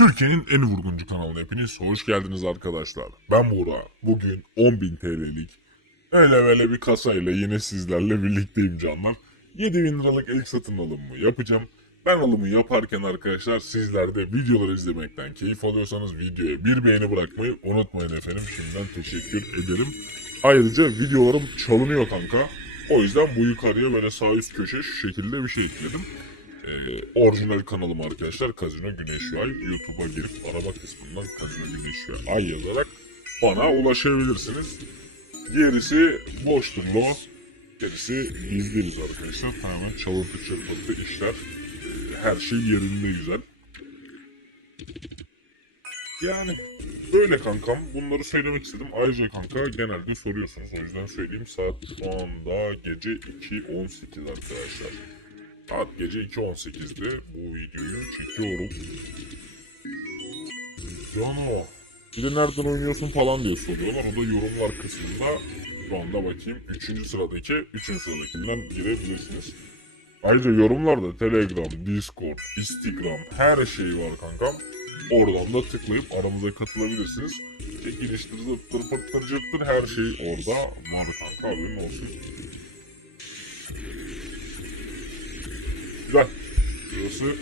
Türkiye'nin en vurguncu kanalına hepiniz hoş geldiniz arkadaşlar. Ben Buğra. Bugün 10.000 TL'lik öyle böyle bir kasayla yine sizlerle birlikteyim canlar. 7000 liralık ilk satın alımımı yapacağım. Ben alımı yaparken arkadaşlar sizler de videoları izlemekten keyif alıyorsanız videoya bir beğeni bırakmayı unutmayın efendim. Şimdiden teşekkür ederim. Ayrıca videolarım çalınıyor kanka. O yüzden bu yukarıya böyle sağ üst köşe şu şekilde bir şey ekledim. Ee, orijinal kanalım arkadaşlar Kazino Güneş Ay. YouTube'a girip arama kısmından Kazino Güneş Ay yazarak bana ulaşabilirsiniz. Gerisi boştur lo. Gerisi gizliyiz arkadaşlar. Tamamen çalıntı çırpıntı işler. Ee, her şey yerinde güzel. Yani böyle kankam. Bunları söylemek istedim. Ayrıca kanka genelde soruyorsunuz. O yüzden söyleyeyim. Saat şu anda gece 2.18 arkadaşlar. Saat gece 2.18'de bu videoyu çekiyorum. Cano. Bir de nereden oynuyorsun falan diye soruyorlar. O da yorumlar kısmında şu anda bakayım. 3. sıradaki 3. sıradakinden girebilirsiniz. Ayrıca yorumlarda Telegram, Discord, Instagram her şey var kankam. Oradan da tıklayıp aramıza katılabilirsiniz. Çekiliştir, zıttır, pırttır, cırttır her şey orada var kanka haberin olsun. Burası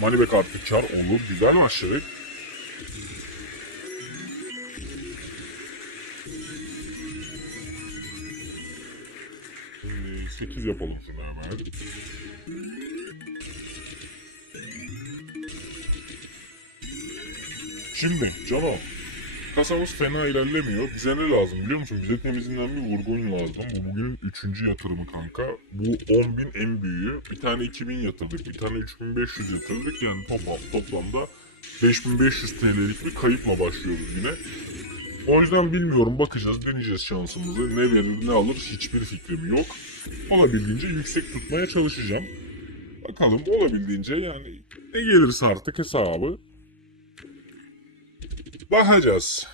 Moneyback artık kar olur. Güzel başladık. Şimdi 8 yapalım şunu hemen. Şimdi Cano kasamız fena ilerlemiyor. Bize ne lazım biliyor musun? Bize temizinden bir vurgun lazım. Bu bugünün üçüncü yatırımı kanka. Bu 10.000 en büyüğü. Bir tane 2000 yatırdık. Bir tane 3500 yatırdık. Yani toplam, toplamda 5500 TL'lik bir kayıpla başlıyoruz yine. O yüzden bilmiyorum bakacağız deneyeceğiz şansımızı. Ne verir ne alır hiçbir fikrim yok. Olabildiğince yüksek tutmaya çalışacağım. Bakalım olabildiğince yani ne gelirse artık hesabı bakacağız.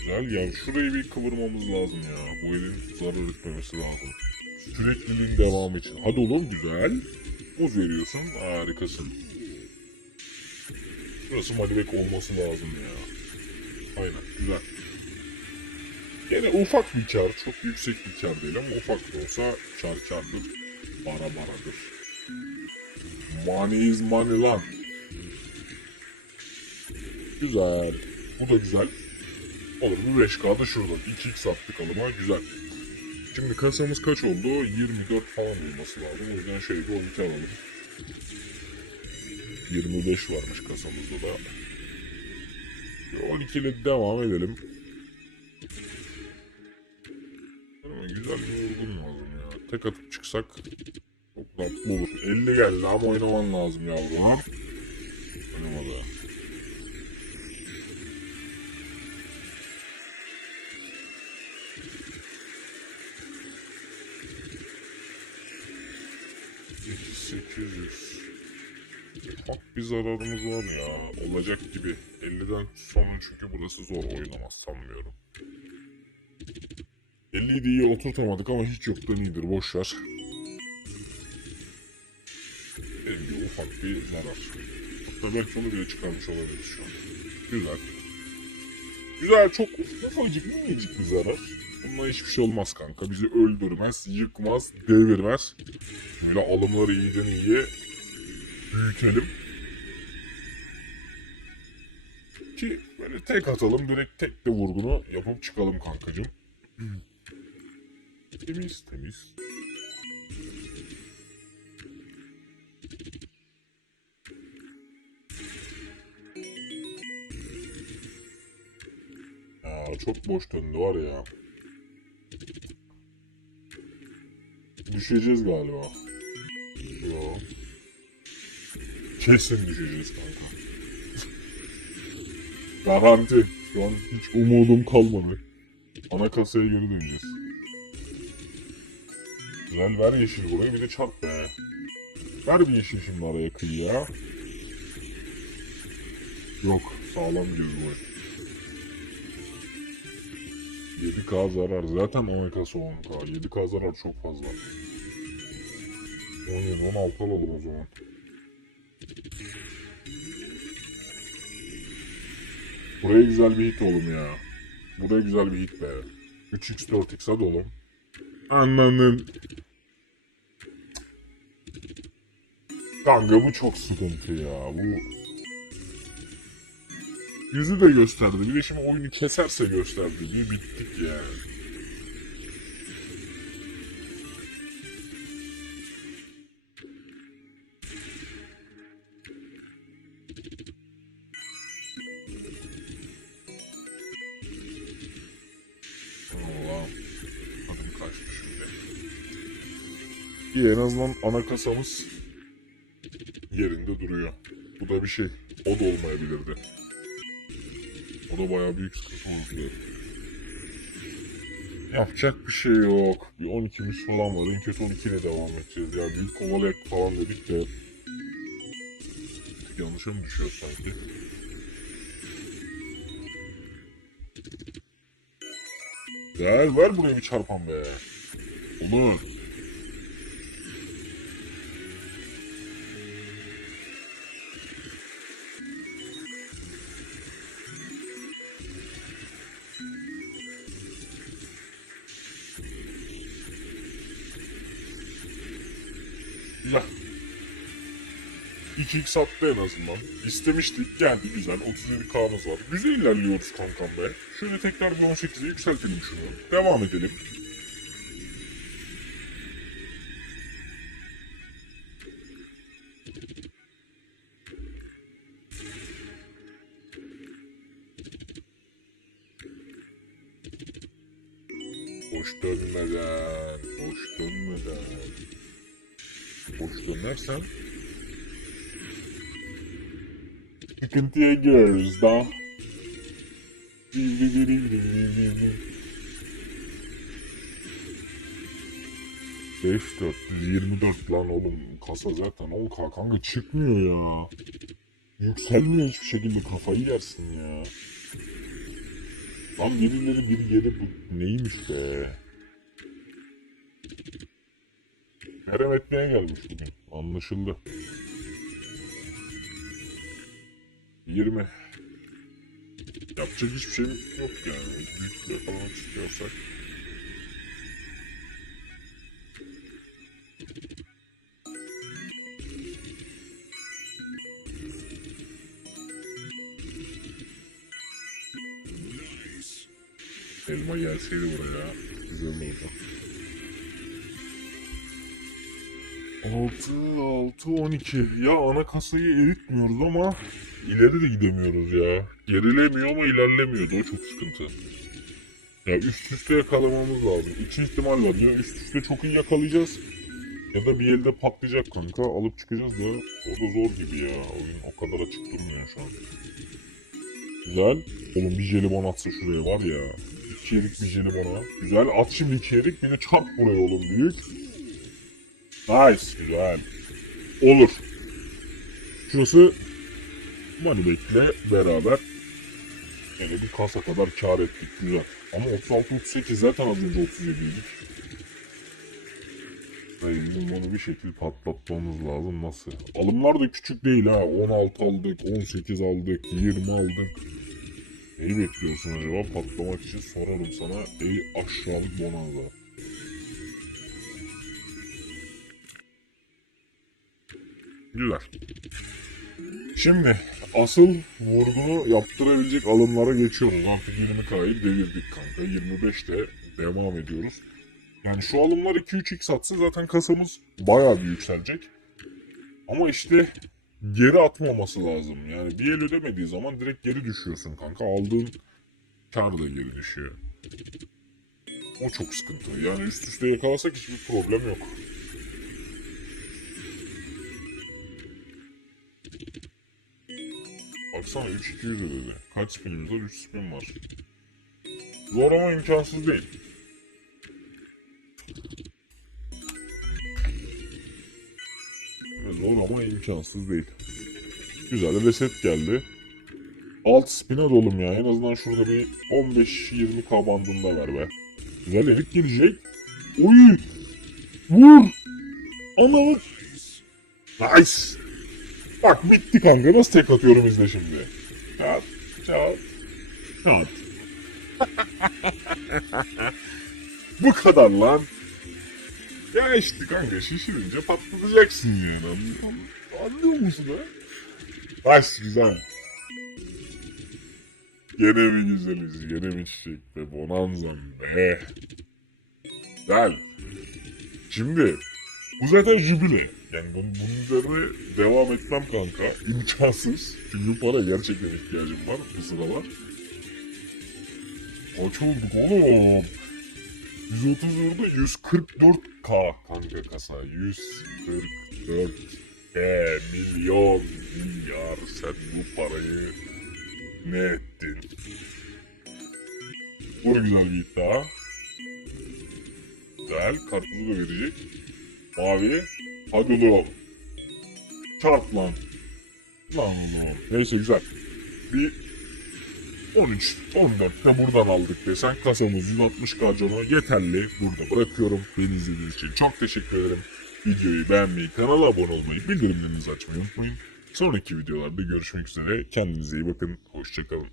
Güzel yani şurayı bir kıvırmamız lazım ya. Bu elin zarar etmemesi lazım. Sürekliliğin devamı için. Hadi oğlum güzel. Muz veriyorsun. Harikasın. Burası Malibek olması lazım ya. Aynen güzel. Yine ufak bir kar. Çok yüksek bir kar değil ama ufak da olsa kar kardır. Bara baradır. Money is money lan. Güzel. Bu da güzel. Olur bu 5K'da şuradan. 2x attık alıma. Güzel. Şimdi kasamız kaç oldu? 24 falan olması lazım. O yüzden şöyle bir 12 alalım. 25 varmış kasamızda da. 12 ile devam edelim. Güzel bir vurgun ya. Tek atıp çıksak çok tatlı olur. 50 geldi ama oynaman lazım yavrum. Oynamadı. 800. Ufak bir zararımız var ya. Olacak gibi. 50'den sonra çünkü burası zor oynamaz sanmıyorum. 50'yi de iyi oturtamadık ama hiç yoktan iyidir. Boş ver. Gibi ufak bir zarar. Hatta belki onu bile çıkarmış olabiliriz şu an. Güzel. Güzel çok ufacık minicik bir zarar. Bununla hiçbir şey olmaz kanka. Bizi öldürmez, yıkmaz, devirmez. Böyle alımları iyiden iyiye büyütelim. Ki böyle tek atalım direkt tek de vurgunu yapıp çıkalım kankacım. Temiz temiz. Ya çok boş döndü var ya. Düşeceğiz galiba. Yok. Kesin düşeceğiz kanka. Garanti. Şu an hiç umudum kalmadı. Ana kasaya geri döneceğiz. Güzel ver yeşil buraya bir de çarp be. Ver bir yeşil şimdi araya kıyıya. Yok sağlam göz bu. 7K zarar. Zaten 10K'sı 10K. 7K zarar çok fazla. 17, 16 alalım o zaman. Buraya güzel bir hit oğlum ya. Buraya güzel bir hit be. 3x 4x hadi oğlum. Ananın. Kanka bu çok sıkıntı ya. Bu yüzü de gösterdi. Bir de şimdi oyunu keserse gösterdi. Bir bittik ya. İyi en azından ana kasamız yerinde duruyor. Bu da bir şey. O da olmayabilirdi. O da bayağı büyük sıkıntı oldu. Yapacak bir şey yok. Bir 12'miz falan var. En kötü 12 ile devam edeceğiz. Ya büyük kovalayak falan dedik de. Yanlışa mı düşüyor sanki? Gel ver buraya bir çarpan be. Olur. Güzel. 2x attı en azından. İstemiştik geldi güzel. 37 K'mız var. Güzel ilerliyoruz kankam be. Şöyle tekrar bir 18'e yükseltelim şunu. Devam edelim. Boş dönmeden, boş dönmeden. Boş dönersen sıkıntıya gireriz da. Beş dört, 24 lan oğlum. Kasa zaten 10k kanka çıkmıyor ya. Yükselmiyor hiçbir şekilde kafayı yersin ya. Lan birileri bir gelip bu neymiş be. Kerem etmeye gelmiş bugün. Anlaşıldı. 20. Yapacak hiçbir şey yok yani. Büyük yakalamak istiyorsak. Elma gelseydi buraya. Güzel olurdu. 6, 6, 12. Ya ana kasayı eritmiyoruz ama ileri de gidemiyoruz ya. Gerilemiyor ama ilerlemiyordu. O çok sıkıntı. Ya üst üste yakalamamız lazım. İki ihtimal var. Ya üst üste çok iyi yakalayacağız. Ya da bir elde patlayacak kanka. Alıp çıkacağız da o da zor gibi ya. Oyun o kadar açık durmuyor şu an. Güzel. Oğlum bir jelibon atsa şuraya var ya. İki yerik bir jelibona. Güzel. At şimdi iki yerik. Bir de çarp buraya oğlum büyük. Nice. Güzel. Olur. Şurası Moneyback'le beraber yani bir kasa kadar kar ettik. Güzel. Ama 36-38 zaten az önce 37'ydik. Bizim bunu bir şekilde patlatmamız lazım. Nasıl? Alımlar da küçük değil ha. 16 aldık, 18 aldık, 20 aldık. Neyi bekliyorsun acaba? Patlamak için sorarım sana. Ey aşağılık bonanza. Güzel. Şimdi asıl vurgunu yaptırabilecek alımlara geçiyoruz. Artık 20K'yı devirdik kanka. 25'te devam ediyoruz. Yani şu alımlar 2-3x atsa zaten kasamız bayağı bir yükselecek. Ama işte geri atmaması lazım. Yani bir el ödemediği zaman direkt geri düşüyorsun kanka. Aldığın kar da geri düşüyor. O çok sıkıntı. Yani üst üste yakalasak hiçbir problem yok. Baksana 3200 dedi. Kaç spinimiz var? 3 spin var. Zor ama imkansız değil. Zor ama imkansız değil. Güzel reset geldi. alt spin oğlum ya. En azından şurada bir 15-20k bandında ver be. Güzel elik gelecek. Oy! Vur! Ana! Nice! Bak bitti kanka. Nasıl tek atıyorum izle şimdi. Çat, çat, çat. Bu kadar lan. Ya işte kanka şişirince patlatacaksın yani. Anlıyor, musun ha? Baş güzel. Gene mi güzeliz, gene mi çiçek be, bonanzam be. Güzel. Şimdi, bu zaten jübile. Yani bunun, bunun üzerine devam etmem kanka. İmkansız. Çünkü para gerçekten ihtiyacım var bu sıralar. Kaç olduk oğlum? 130 vurdu 144k kanka kasa 144 e milyon milyar sen bu parayı ne ettin? Bu güzel bir iddia. Güzel kartımızı da verecek. Mavi. Hadi oğlum. Çarp lan. Lan oğlum. Neyse güzel. Bir 13, 14 de buradan aldık desen kasamız 160k canı yeterli. Burada bırakıyorum. Beni izlediğiniz için çok teşekkür ederim. Videoyu beğenmeyi, kanala abone olmayı, bildirimlerinizi açmayı unutmayın. Sonraki videolarda görüşmek üzere. Kendinize iyi bakın. Hoşçakalın.